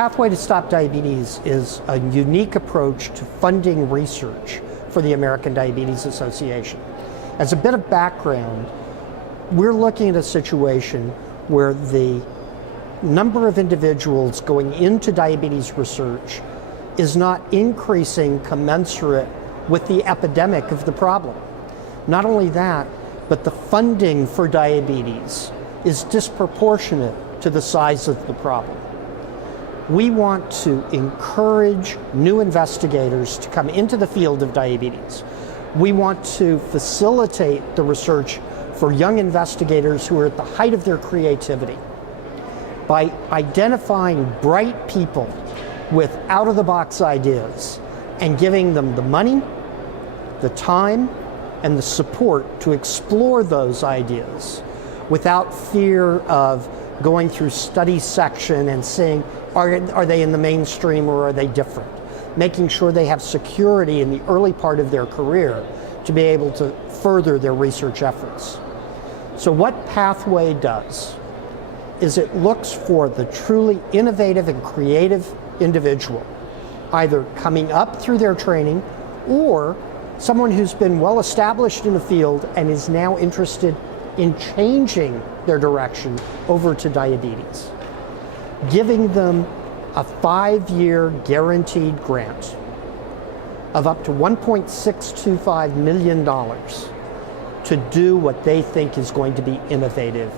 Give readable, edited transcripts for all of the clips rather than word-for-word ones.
Pathway to Stop Diabetes is a unique approach to funding research for the American Diabetes Association. As a bit of background, we're looking at a situation where the number of individuals going into diabetes research is not increasing commensurate with the epidemic of the problem. Not only that, but the funding for diabetes is disproportionate to the size of the problem. We want to encourage new investigators to come into the field of diabetes. We want to facilitate the research for young investigators who are at the height of their creativity by identifying bright people with out-of-the-box ideas and giving them the money, the time, and the support to explore those ideas without fear of going through study section and saying, are they in the mainstream or are they different? Making sure they have security in the early part of their career to be able to further their research efforts. So what Pathway does is it looks for the truly innovative and creative individual, either coming up through their training or someone who's been well established in the field and is now interested in changing their direction over to diabetes, giving them a 5-year guaranteed grant of up to $1.625 million to do what they think is going to be innovative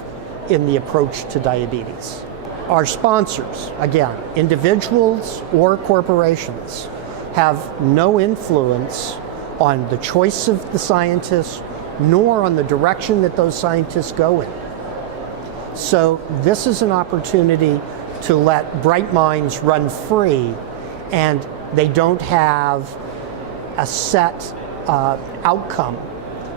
in the approach to diabetes. Our sponsors, again, individuals or corporations, have no influence on the choice of the scientists, nor on the direction that those scientists go in. So this is an opportunity to let bright minds run free, and they don't have a set outcome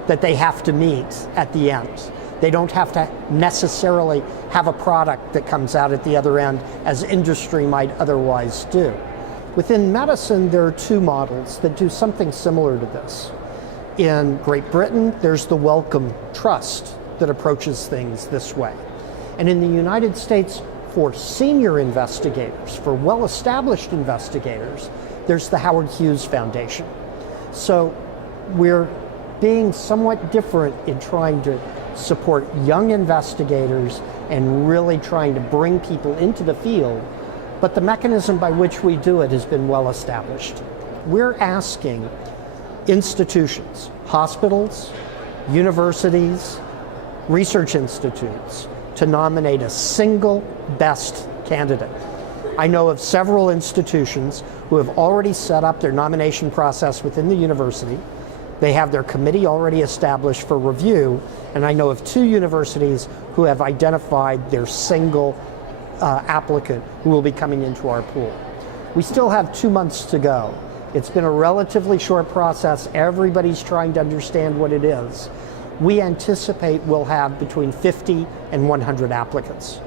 that they have to meet at the end. They don't have to necessarily have a product that comes out at the other end as industry might otherwise do. Within medicine, there are two models that do something similar to this. In Great Britain, there's the Wellcome Trust that approaches things this way. And in the United States, for senior investigators, for well-established investigators, there's the Howard Hughes Foundation. So we're being somewhat different in trying to support young investigators and really trying to bring people into the field, but the mechanism by which we do it has been well established. We're asking institutions, hospitals, universities, research institutes to nominate a single best candidate. I know of several institutions who have already set up their nomination process within the university. They have their committee already established for review, and I know of 2 universities who have identified their single applicant who will be coming into our pool. We still have 2 months to go. It's been a relatively short process. Everybody's trying to understand what it is. We anticipate we'll have between 50 and 100 applicants.